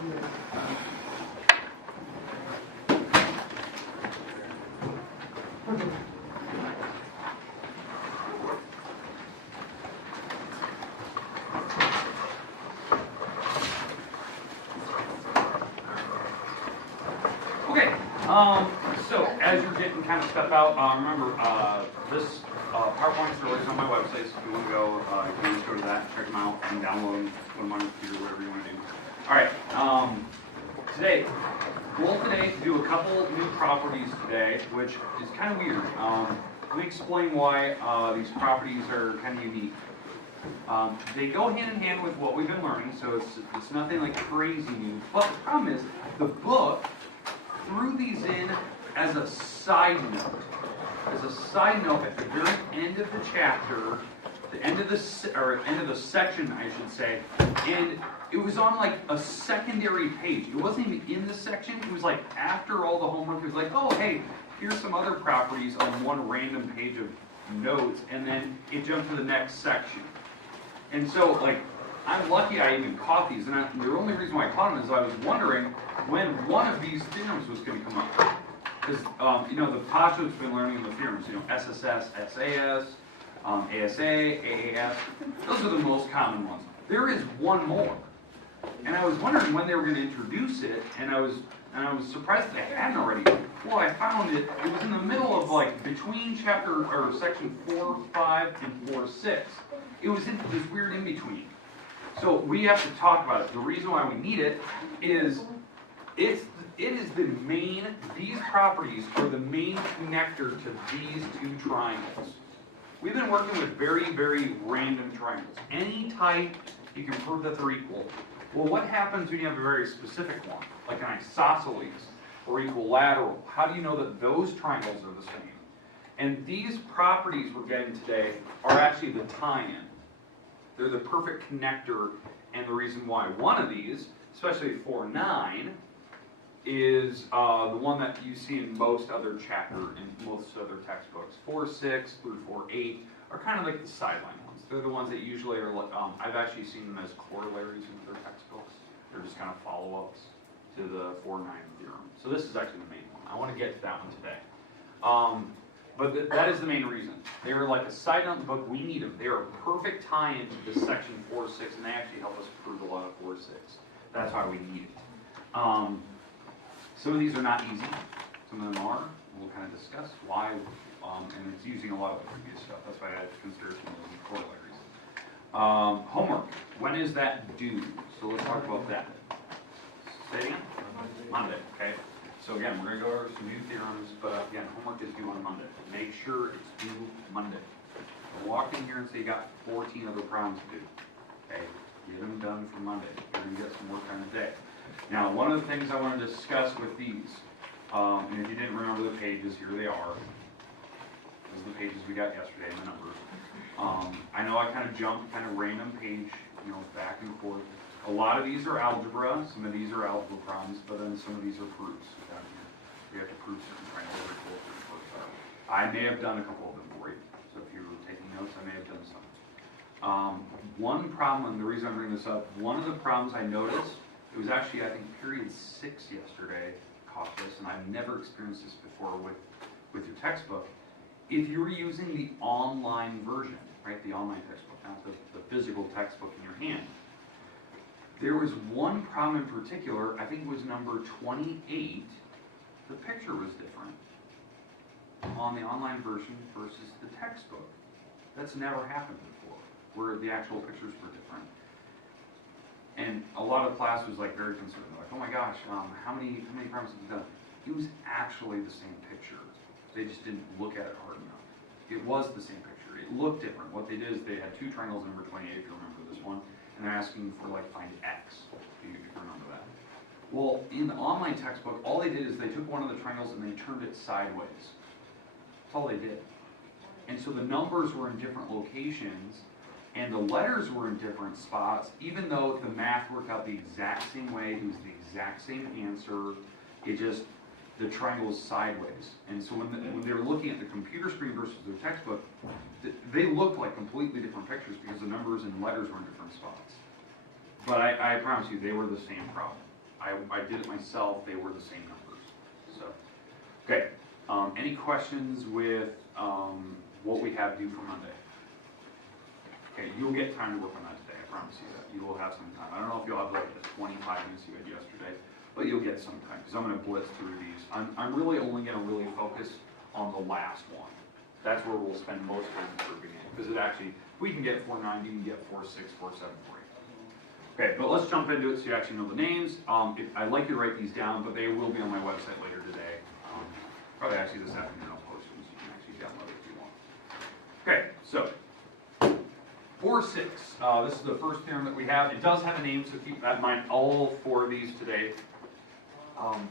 So as you're getting kind of stuff out, remember this PowerPoints are always on my website, so if you want to go, you can just go to that, check them out, and download them, put them on your computer, whatever you want to do. All right, goal today to do a couple new properties today, which is kind of weird. Let me explain why these properties are kind of unique. They go hand in hand with what we've been learning, so it's nothing like crazy new. But the problem is, the book threw these in as a side note. As a side note at the very end of the chapter, the end of the end of the section, I should say, and it was on like a secondary page. It wasn't even in the section. It was like after all the homework. It was like, oh hey, here's some other properties on one random page of notes, and then it jumped to the next section. And so, like, I'm lucky I even caught these, and the only reason why I caught them is I was wondering when one of these theorems was going to come up. Because, the Pacho's been learning the theorems, SSS, SAS, ASA, AAS. Those are the most common ones. There is one more. And I was wondering when they were going to introduce it, and I was surprised that they hadn't already. Well, I found it was in the middle of, like, between section 4.5 and 4.6. It was in this weird in-between. So we have to talk about it. The reason why we need it is these properties are the main connector to these two triangles. We've been working with very, very random triangles. Any type, you can prove that they're equal. Well, what happens when you have a very specific one, like an isosceles or equilateral? How do you know that those triangles are the same? And these properties we're getting today are actually the tie-in. They're the perfect connector, and the reason why one of these, especially 4.9, is the one that you see in most other textbooks. 4.6 through 4.8 are kind of like the sideline ones. They're the ones that usually are, I've actually seen them as corollaries in other textbooks. They're just kind of follow-ups to the 4.9 theorem. So this is actually the main one. I want to get to that one today. But that is the main reason. They are like a side note in the book. We need them. They are a perfect tie-in to this section 4.6, and they actually help us prove a lot of 4.6. That's why we need it. Some of these are not easy. Some of them are. We'll kind of discuss why, and it's using a lot of the previous stuff. That's why I consider some of them corollaries. Homework. When is that due? So let's talk about that. Say it again? Monday, okay? So again, we're going to go over some new theorems, but again, homework is due on Monday. Make sure it's due Monday. Don't walk in here and say you got 14 other problems to do. Okay? Get them done for Monday. You're going to get some work done today. Now, one of the things I want to discuss with these, and if you didn't remember the pages, here they are. Those are the pages we got yesterday, the numbers. I know I kind of jumped kind of random page, back and forth. A lot of these are algebra, some of these are algebra problems, but then some of these are proofs down here. We have to prove certain triangles are equal to the first part. I may have done a couple of them for you, so if you were taking notes, I may have done some. One problem, and the reason I'm bringing this up, one of the problems I noticed, it was actually, I think, period 6 yesterday, caught this, and I've never experienced this before with your textbook. If you were using the online version, right, the online textbook, not the physical textbook in your hand, there was one problem in particular, I think it was number 28, the picture was different on the online version versus the textbook. That's never happened before, where the actual pictures were different. And a lot of the class was like very concerned, like, oh my gosh, how many problems have you done? It was actually the same picture. They just didn't look at it hard enough. It was the same picture. It looked different. What they did is they had two triangles in number 28, if you remember this one, and they're asking for, like, find x, if you remember that. Well, in the online textbook, all they did is they took one of the triangles and they turned it sideways. That's all they did. And so the numbers were in different locations, and the letters were in different spots, even though the math worked out the exact same way, it was the exact same answer, the triangle was sideways. And so when they were looking at the computer screen versus their textbook, they looked like completely different pictures because the numbers and letters were in different spots. But I promise you, they were the same problem. I did it myself, they were the same numbers. So, okay. Any questions with what we have due for Monday? Okay, you'll get time to work on that today, I promise you that. You will have some time. I don't know if you'll have like the 25 minutes you had yesterday, but you'll get some time, because I'm going to blitz through these. I'm really only going to really focus on the last one. That's where we'll spend most time proving it, because it actually, if we can get 490, we can get 46, 47, 48. Okay, but let's jump into it so you actually know the names. I'd like you to write these down, but they will be on my website later today. Probably actually this afternoon I'll post them so you can actually download it if you want. Okay, so 4-6. This is the first theorem that we have. It does have a name, so keep that in mind. All 4 of these today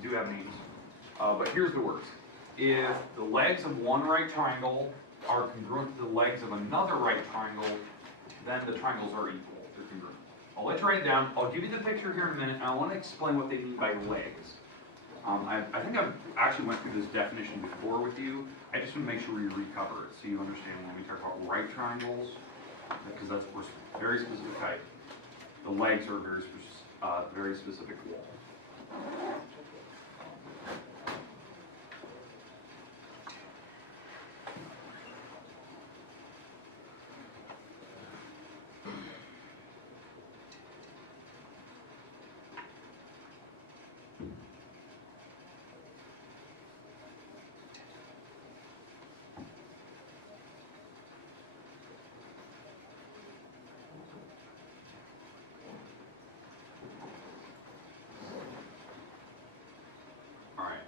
do have names. But here's the words. If the legs of one right triangle are congruent to the legs of another right triangle, then the triangles are equal. They're congruent. I'll let you write it down. I'll give you the picture here in a minute, and I want to explain what they mean by legs. I think I've actually went through this definition before with you. I just want to make sure we recover it so you understand when we talk about right triangles, because that's a very specific type. The legs are a very specific wall.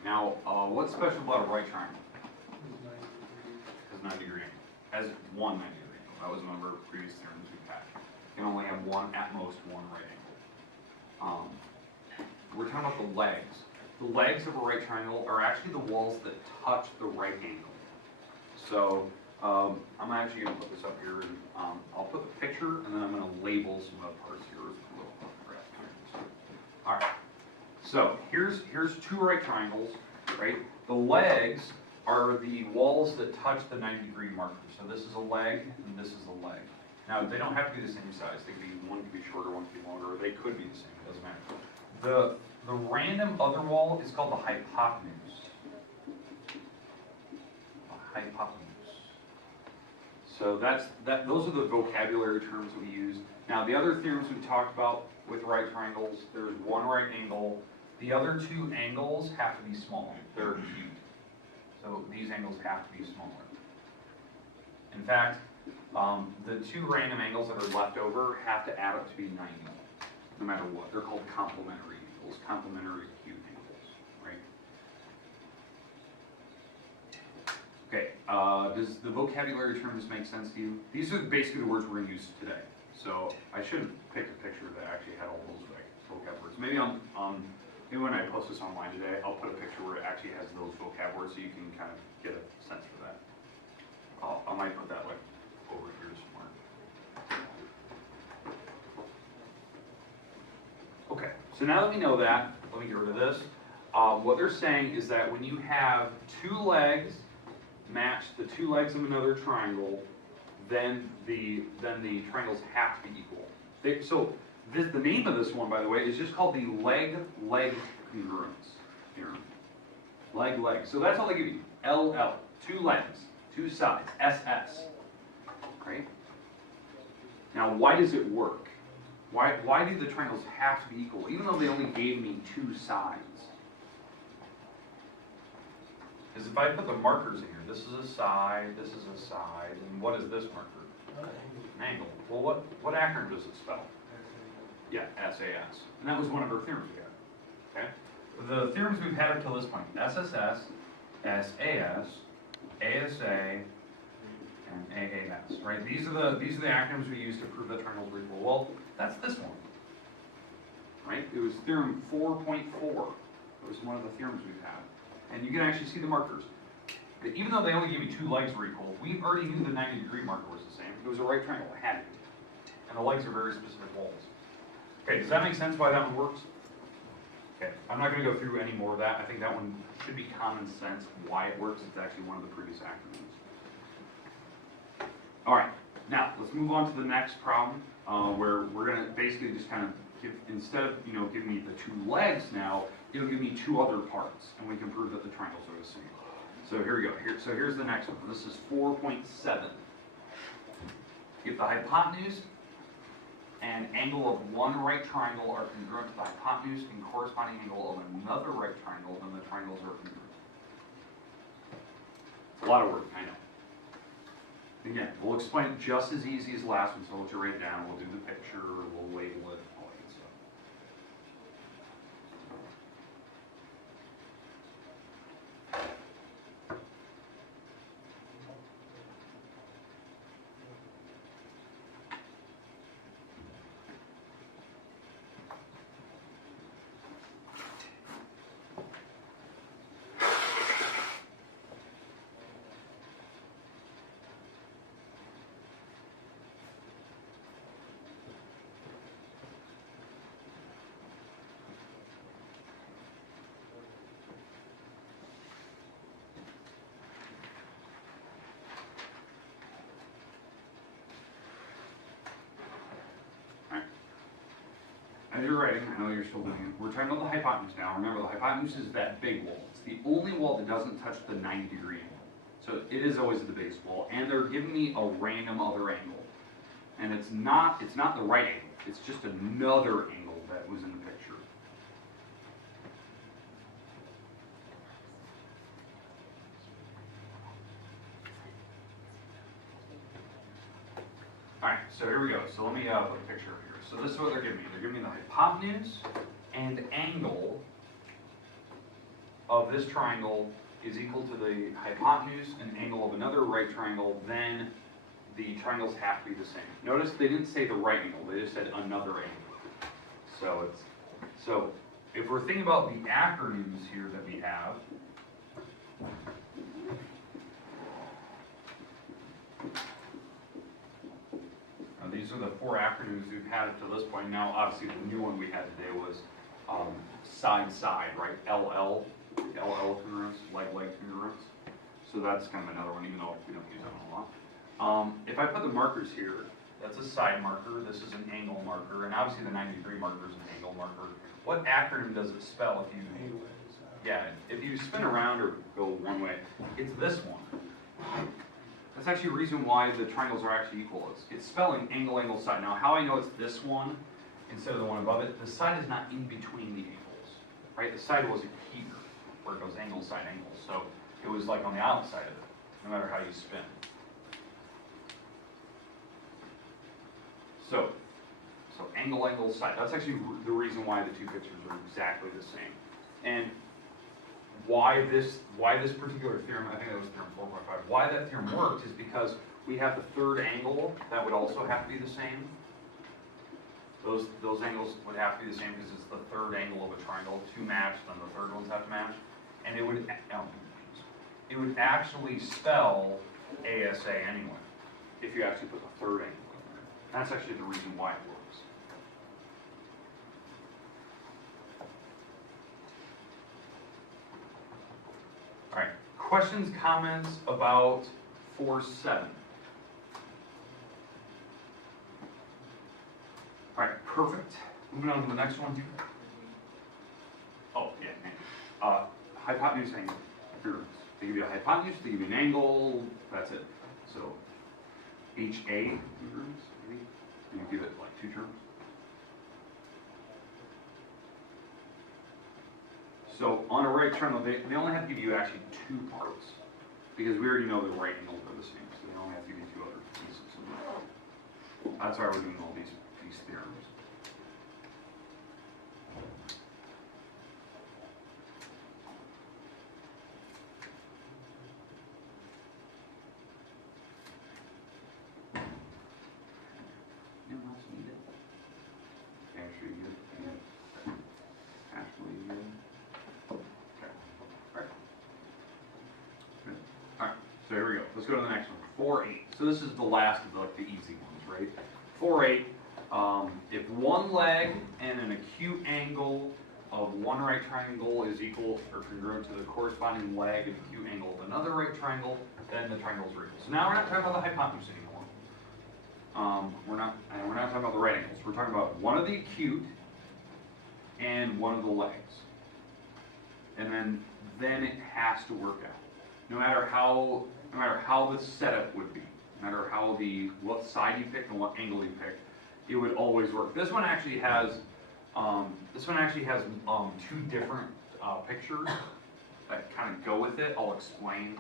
Now, what's special about a right triangle? Has 90-degree angle. Has one 90-degree angle. That was one of our previous theorems we've had. You can only have one, at most, one right angle. We're talking about the legs. The legs of a right triangle are actually the walls that touch the right angle. So, I'm actually going to put this up here, and I'll put the picture, and then I'm going to label some of the parts here as a little graph triangles. All right. So here's 2 right triangles, right? The legs are the walls that touch the 90-degree marker. So this is a leg, and this is a leg. Now, they don't have to be the same size. They could be, one could be shorter, one could be longer, or they could be the same. It doesn't matter. The random other wall is called the hypotenuse. Hypotenuse. So those are the vocabulary terms we use. Now, the other theorems we talked about with right triangles, there's one right angle. The other 2 angles have to be small. They're acute. So these angles have to be smaller. In fact, the 2 random angles that are left over have to add up to be 90, no matter what. They're called complementary angles, complementary acute angles, right? Okay, does the vocabulary terms make sense to you? These are basically the words we're going to use today. So I should have picked a picture that actually had all those vocab words. Maybe maybe when I post this online today, I'll put a picture where it actually has those vocab words so you can kind of get a sense for that. I might put that like over here somewhere. Okay, so now that we know that, let me get rid of this. What they're saying is that when you have 2 legs match the 2 legs of another triangle, then the triangles have to be equal. The name of this one, by the way, is just called the leg-leg congruence theorem. Leg-leg. So that's all they give you. LL. 2 legs, 2 sides. SS. Right? Now, why does it work? Why do the triangles have to be equal, even though they only gave me 2 sides? Because if I put the markers in here, this is a side, this is a side, and what is this marker? An angle. Well, what acronym does it spell? Yeah, SAS. And that was one of our theorems we had. Okay? The theorems we've had up till this point, SSS, SAS, ASA, and AAS, right? These are the acronyms we use to prove that triangles are equal. Well, that's this one. Right? It was theorem 4.4. It was one of the theorems we've had. And you can actually see the markers. But even though they only gave you 2 legs were equal, we already knew the 90-degree marker was the same. It was a right triangle. It had to be. And the legs are very specific walls. Okay, does that make sense why that one works? Okay, I'm not going to go through any more of that. I think that one should be common sense why it works. It's actually one of the previous acronyms. All right, now let's move on to the next problem where we're going to basically just kind of instead of, giving me the two legs now, it'll give me two other parts, and we can prove that the triangles are the same. So here we go. So here's the next one. This is 4.7. If the hypotenuse and angle of one right triangle are congruent to the hypotenuse and corresponding angle of another right triangle, then the triangles are congruent. It's a lot of work, I know. Again, we'll explain it just as easy as the last one, so we'll just write it down, we'll do the picture, we'll label it, all that good stuff. As you're writing, I know you're still doing it, we're talking about the hypotenuse now. Remember, the hypotenuse is that big wall. It's the only wall that doesn't touch the 90-degree angle. So it is always the biggest wall, and they're giving me a random other angle. And it's not the right angle, it's just another angle that was in the picture. Alright, so here we go. So let me put a picture here. So this is what they're giving me. They're giving me the hypotenuse and angle of this triangle is equal to the hypotenuse and angle of another right triangle, then the triangles have to be the same. Notice they didn't say the right angle, they just said another angle. So if we're thinking about the acronyms here that we have, these are the four acronyms we've had up to this point. Now, obviously, the new one we had today was side-side, right? LL congruence, leg congruence. So that's kind of another one, even though we don't use that one a lot. If I put the markers here, that's a side marker, this is an angle marker, and obviously the 90-degree marker is an angle marker. What acronym does it spell if you... Yeah, if you spin around or go one way, it's this one. That's actually a reason why the triangles are actually equal. It's spelling angle, angle, side. Now, how I know it's this one instead of the one above it, the side is not in between the angles, right? The side wasn't here, where it goes angle, side, angle. So it was like on the outside of it, no matter how you spin. So angle, angle, side. That's actually the reason why the two pictures are exactly the same. And why this particular theorem, I think that was theorem 4.5, why that theorem worked is because we have the third angle that would also have to be the same. Those angles would have to be the same because it's the third angle of a triangle. Two match, then the third ones have to match. And it would actually spell ASA anyway, if you actually put the third angle in there. That's actually the reason why it works. All right, questions, comments about 4.7? All right, perfect. Moving on to the next one. Oh, yeah, hypotenuse angle. They give you a hypotenuse, they give you an angle, that's it. So, HA, maybe? You give it like two terms. So on a right triangle, they only have to give you actually two parts because we already know the right angles are the same, so they only have to give you two other pieces. That's why we're doing all these theorems. Anyone else need it? Actually good. Actually good. So here we go. Let's go to the next one. 4.8. So this is the last of the easy ones, right? 4.8. If one leg and an acute angle of one right triangle is equal or congruent to the corresponding leg and acute angle of another right triangle, then the triangles are equal. So now we're not talking about the hypotenuse anymore. We're not talking about the right angles. We're talking about one of the acute and one of the legs. And then it has to work out. No matter how the setup would be, no matter what side you picked and what angle you picked, it would always work. This one actually has two different pictures that kind of go with it. I'll explain.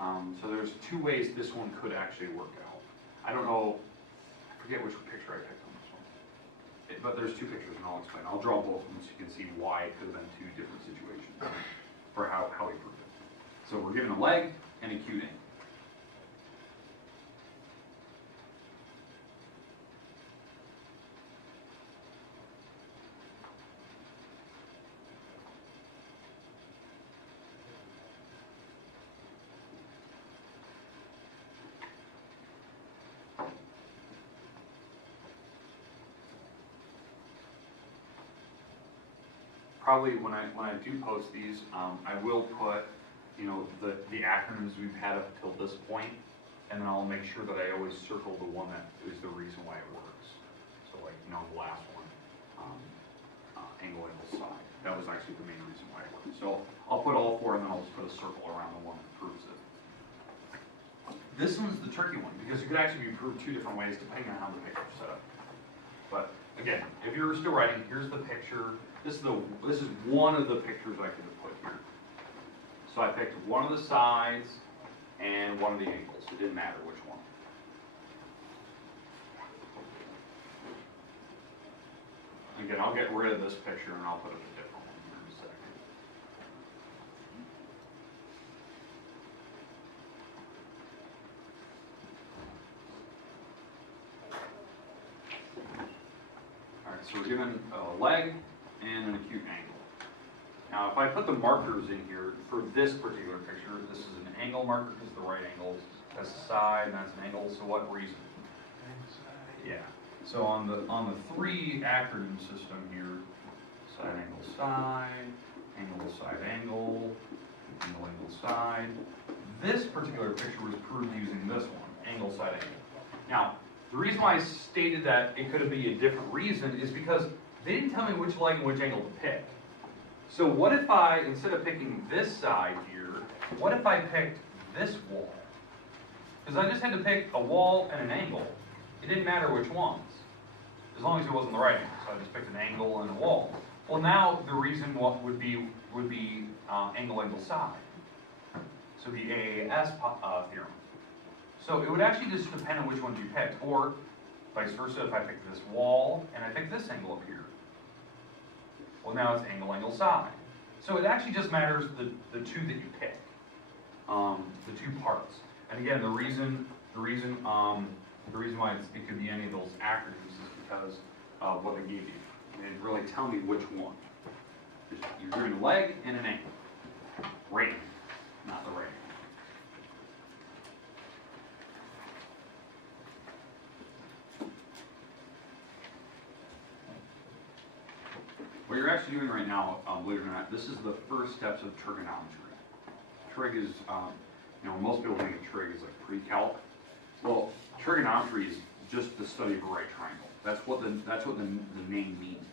So there's two ways this one could actually work out. I don't know, I forget which picture I picked on this one. But there's two pictures and I'll explain. I'll draw both of them so you can see why it could have been two different situations for how we proved it. So we're given a leg and a acute angle. Probably when I do post these, I will put, the acronyms we've had up till this point, and then I'll make sure that I always circle the one that is the reason why it works. So like, the last one, angle side. That was actually the main reason why it works. So I'll put all four, and then I'll just put a circle around the one that proves it. This one's the tricky one, because it could actually be proved two different ways depending on how the picture's set up. But again, if you're still writing, here's the picture. This is one of the pictures I could have put here. So I picked one of the sides and one of the angles. It didn't matter which one. Again, I'll get rid of this picture and I'll put up a different one here in a second. All right, so we're given a leg and an acute angle. Now, if I put the markers in here for this particular picture, this is an angle marker because the right angle, that's the side, and that's an angle. So what reason? Yeah. So on the three acronym system here, side angle side angle, angle side. This particular picture was proved using this one, angle side angle. Now, the reason why I stated that it could be a different reason is because they didn't tell me which leg and which angle to pick. So what if I, instead of picking this side here, what if I picked this wall? Because I just had to pick a wall and an angle. It didn't matter which ones, as long as it wasn't the right angle. So I just picked an angle and a wall. Well, now the reason would be angle side. So the AAS theorem. So it would actually just depend on which ones you picked, or vice versa. If I picked this wall and I picked this angle up here, well, now it's angle side. So it actually just matters the two that you pick, the two parts. And again, the reason why it could be any of those acronyms is because of what they gave you. They didn't really tell me which one. You're doing a leg and an angle. Right, not the right. What you're actually doing right now, believe it or not, this is the first steps of trigonometry. Trig is, most people think of trig as like pre-calc. Well, trigonometry is just the study of a right triangle. That's what the name means.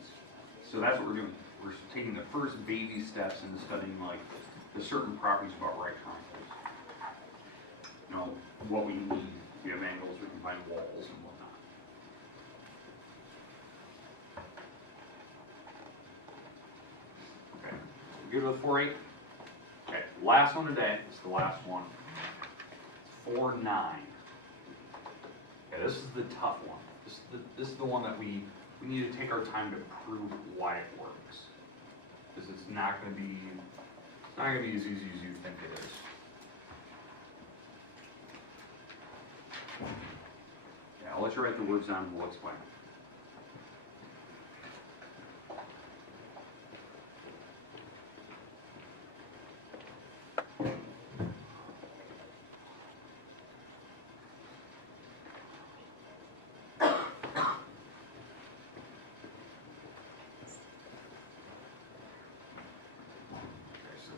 So that's what we're doing. We're taking the first baby steps into studying like the certain properties about right triangles. What we need. We have angles, we can find walls and whatnot. Good with 4-8? Okay, last one today. It's the last one. 4-9. Okay, this is the tough one. This is the one that we need to take our time to prove why it works. Because it's not going to be as easy as you think it is. Yeah, I'll let you write the words down and we'll explain.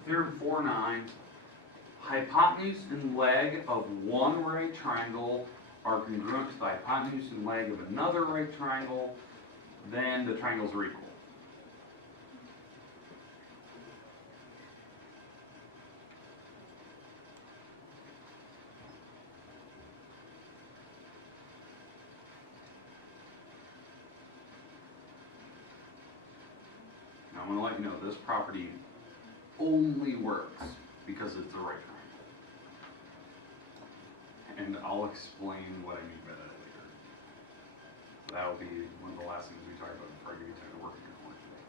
Theorem 4-9, hypotenuse and leg of one right triangle are congruent to the hypotenuse and leg of another right triangle, then the triangles are equal. I'm going to let you know this property only works because it's the right triangle. And I'll explain what I mean by that later. That'll be one of the last things we talk about before I give you time to work in your corner today.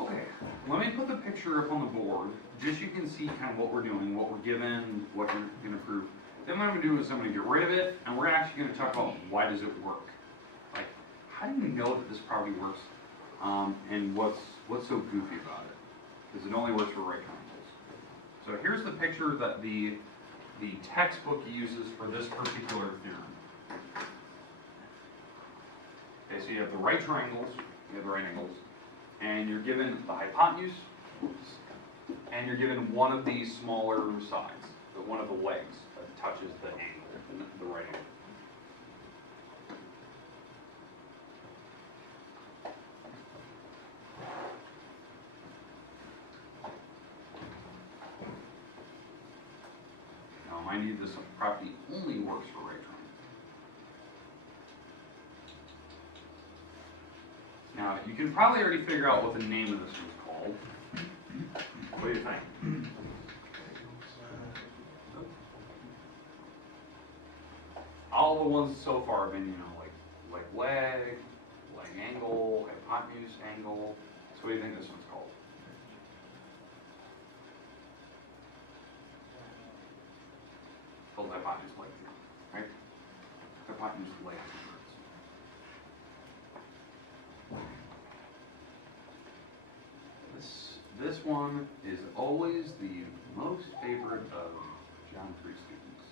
Okay, let me put the picture up on the board, just so you can see kind of what we're doing, what we're given, what we're going to prove. Then what I'm going to do is I'm going to get rid of it, and we're actually going to talk about why does it work. Like, how do you know that this property works, and what's so goofy about it? Because it only works for right triangles. So here's the picture that the textbook uses for this particular theorem. Okay, so you have the right triangles, you have the right angles, and you're given the hypotenuse, and you're given one of these smaller sides, one of the legs that touches the angle, the right angle. Now, mind you, this property only works for right triangles. Now, you can probably already figure out what the name of this was called. What do you think? All the ones so far have been, you know, like leg angle, hypotenuse angle. So what do you think this one's called? It's called hypotenuse leg theorem, right? Hypotenuse leg theorem. This one is always the most favorite of geometry students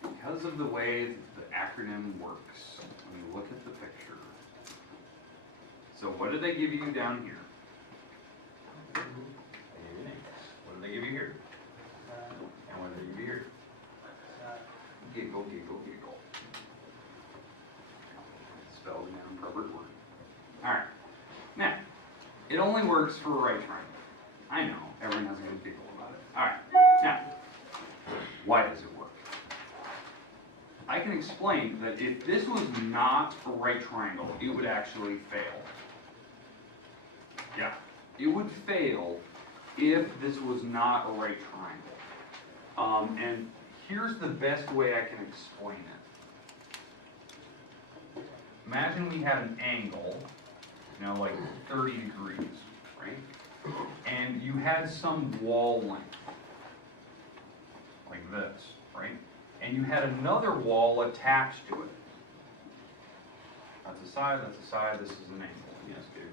because of the way the acronym works. When you look at the picture. So what did they give you down here? What did they give you here? And what did they give you here? Giggle, giggle, giggle. Spelled in an appropriate word. Alright. Now, it only works for a right triangle. I know, everyone has a good giggle about it. Alright, now, why does it work? I can explain that if this was not a right triangle, it would actually fail. Yeah, it would fail if this was not a right triangle. And here's the best way I can explain it. Imagine we had an angle, you know, like 30 degrees, right? And you had some wall length, like this, right? And you had another wall attached to it. That's a side, this is an angle. Yes, good.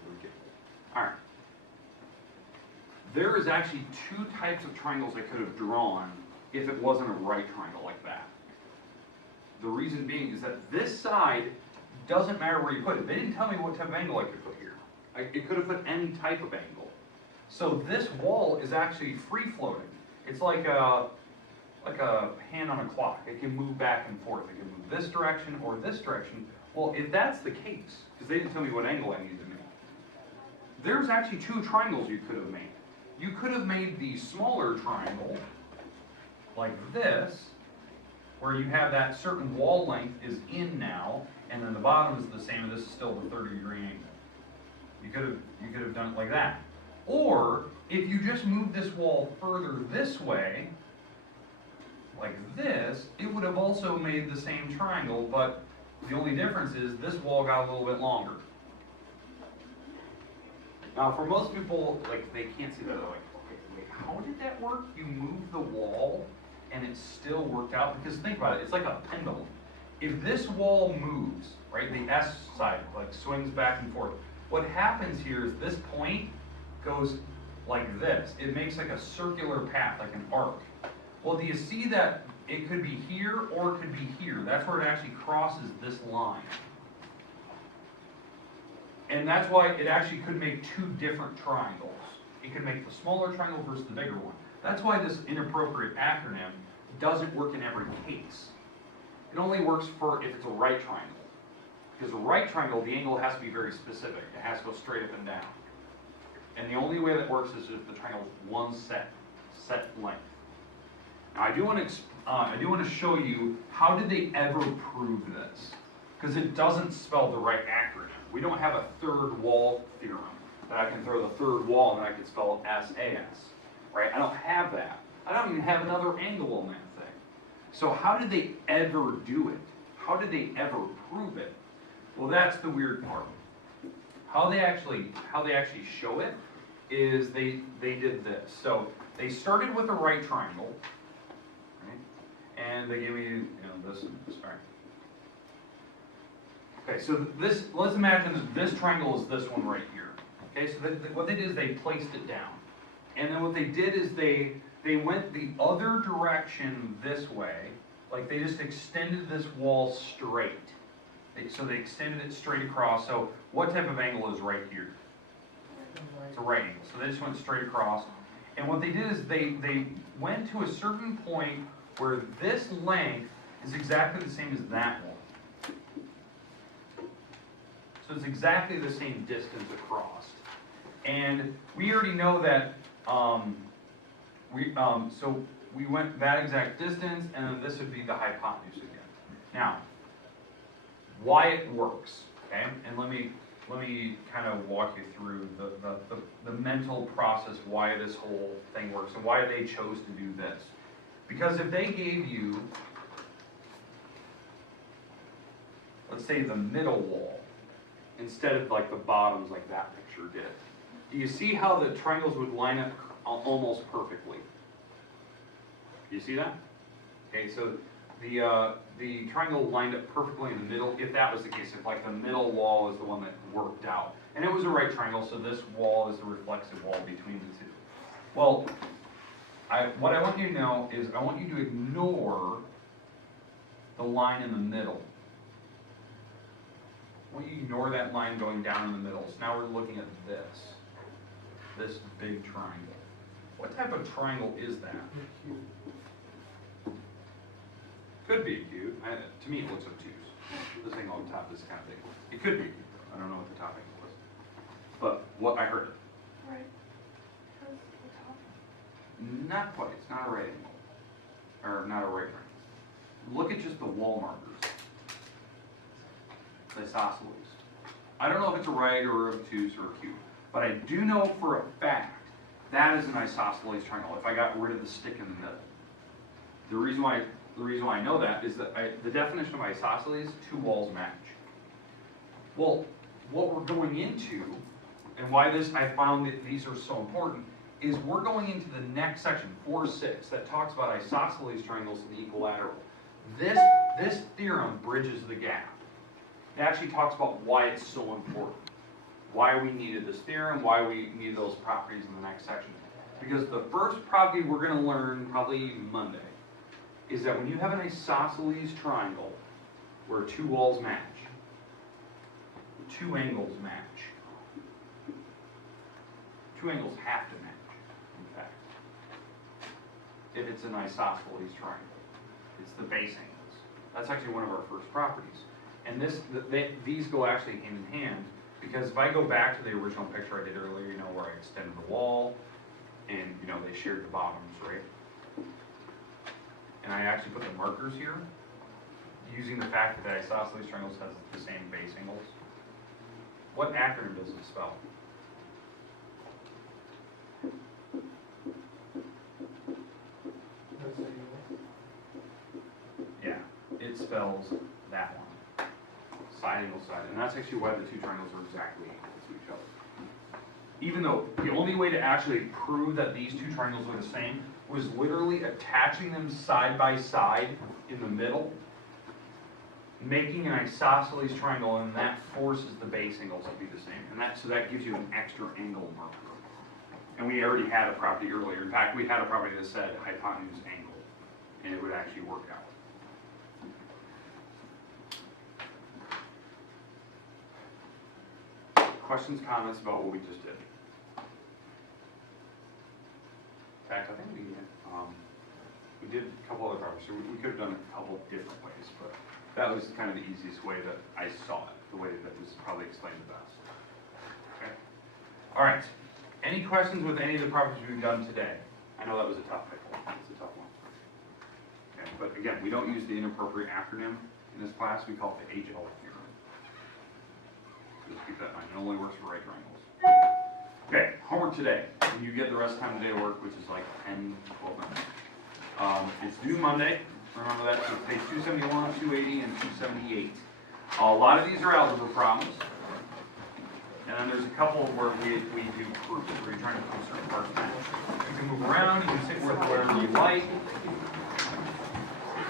All right. There is actually two types of triangles I could have drawn if it wasn't a right triangle like that. The reason being is that this side doesn't matter where you put it. They didn't tell me what type of angle I could put here. It could have put any type of angle. So this wall is actually free floating. It's like a hand on a clock. It can move back and forth. It can move this direction or this direction. Well, if that's the case, because they didn't tell me what angle I needed to make, there's actually two triangles you could have made. You could have made the smaller triangle, like this, where you have that certain wall length is in now, and then the bottom is the same, and this is still the 30-degree angle. You could have done it like that. Or, if you just move this wall further this way, like this, it would have also made the same triangle, but the only difference is this wall got a little bit longer. Now, for most people, like, they can't see that. They're like, okay, wait, how did that work? You moved the wall, and it still worked out? Because think about it, it's like a pendulum. If this wall moves, right, the S side, like, swings back and forth, what happens here is this point goes like this. It makes like a circular path, like an arc. Well, do you see that it could be here or it could be here? That's where it actually crosses this line. And that's why it actually could make two different triangles. It could make the smaller triangle versus the bigger one. That's why this inappropriate acronym doesn't work in every case. It only works for if it's a right triangle. Because a right triangle, the angle has to be very specific. It has to go straight up and down. And the only way that works is if the triangle is one set length. Now I do want to show you how did they ever prove this? Because it doesn't spell the right acronym. We don't have a third wall theorem that I can throw the third wall and I can spell SAS, right? I don't have that. I don't even have another angle on that thing. So how did they ever do it? How did they ever prove it? Well, that's the weird part. How they actually show it is they did this. So they started with a right triangle, right? And they gave me this and this, right? Okay, so this, let's imagine that this triangle is this one right here. Okay, so what they did is they placed it down. And then what they did is they went the other direction this way, like they just extended this wall straight. So they extended it straight across. So what type of angle is right here? It's a right angle. So they just went straight across. And what they did is they went to a certain point where this length is exactly the same as that one. So it's exactly the same distance across. And we already know that so we went that exact distance, and then this would be the hypotenuse again. Now, why it works, okay? And let me kind of walk you through the mental process why this whole thing works and why they chose to do this. Because if they gave you, let's say, the middle wall instead of like the bottoms like that picture did, do you see how the triangles would line up almost perfectly? Do you see that? Okay, so the triangle lined up perfectly in the middle, if that was the case, if like the middle wall is the one that worked out. And it was a right triangle, so this wall is the reflexive wall between the two. Well, what I want you to know is I want you to ignore the line in the middle. I want you to ignore that line going down in the middle. So now we're looking at this big triangle. What type of triangle is that? Could be a cube. To me, it looks obtuse. This thing on top is kind of big. It could be a cube, though. I don't know what the top angle is. But what I heard it. Right. How's the top? Not quite. It's not a right angle. Or not a right triangle. Look at just the wall markers. The isosceles. I don't know if it's a right or obtuse or a cube. But I do know for a fact that is an isosceles triangle if I got rid of the stick in the middle. The reason why I know that is that the definition of isosceles, two walls match. Well, what we're going into, and why I found that these are so important, is we're going into the next section, 4.6, that talks about isosceles triangles and equilateral. This theorem bridges the gap. It actually talks about why it's so important. Why we needed this theorem, why we need those properties in the next section. Because the first property we're going to learn probably Monday is that when you have an isosceles triangle where two walls match, two angles match. Two angles have to match, in fact. If it's an isosceles triangle. It's the base angles. That's actually one of our first properties. And these go actually hand in hand, because if I go back to the original picture I did earlier, where I extended the wall, and they shared the bottoms, right? And I actually put the markers here, using the fact that the isosceles triangles has the same base angles. What acronym does it spell? Yeah, it spells that one. Side angle side. And that's actually why the two triangles are exactly equal to each other. Even though the only way to actually prove that these two triangles are the same was literally attaching them side by side in the middle, making an isosceles triangle, and that forces the base angles to be the same. And so that gives you an extra angle marker. And we already had a property earlier. In fact, we had a property that said hypotenuse angle, and it would actually work out. Questions, comments about what we just did? In fact, I think we did a couple other problems. so we could have done it a couple of different ways, but that was kind of the easiest way that I saw it, the way that was probably explained the best. Okay. All right. Any questions with any of the properties we've done today? I know that was a tough pickle. It's a tough one. Okay, but again, we don't use the inappropriate acronym in this class. We call it the HL theorem. Just keep that in mind. It only works for right triangles. Okay, homework today. And you get the rest of the time today to work, which is like 10, 12 minutes. It's due Monday. Remember that. So page 271, 280, and 278. A lot of these are algebra problems. And then there's a couple where we do proofs, where you're trying to prove certain parts. You can move around, you can sit with wherever you like.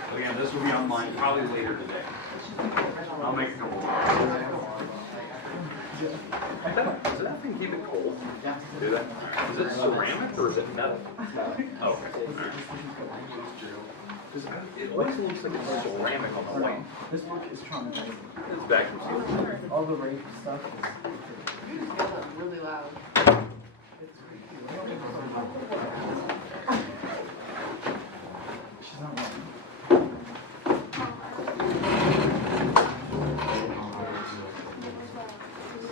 But again, this will be online probably later today. I'll make a couple more. Does that thing keep it cold? Yeah. Do that? Is it ceramic or is it metal? Okay. It always looks like it's ceramic on the white. This book is traumatizing. It's vacuum sealed. All the rape stuff You just yell it really loud. she's not wrong.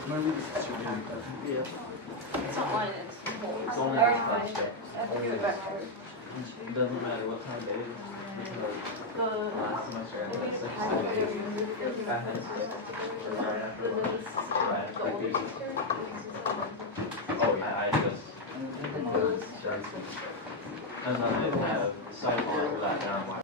Maybe this is your It's not mine, it's It's only I on already find it. I have to give it back to her. It doesn't matter what time it is. The Last semester I had such I a have I had right after right after the PE. Oh, yeah. I just was done. And then I have sidebar for that now.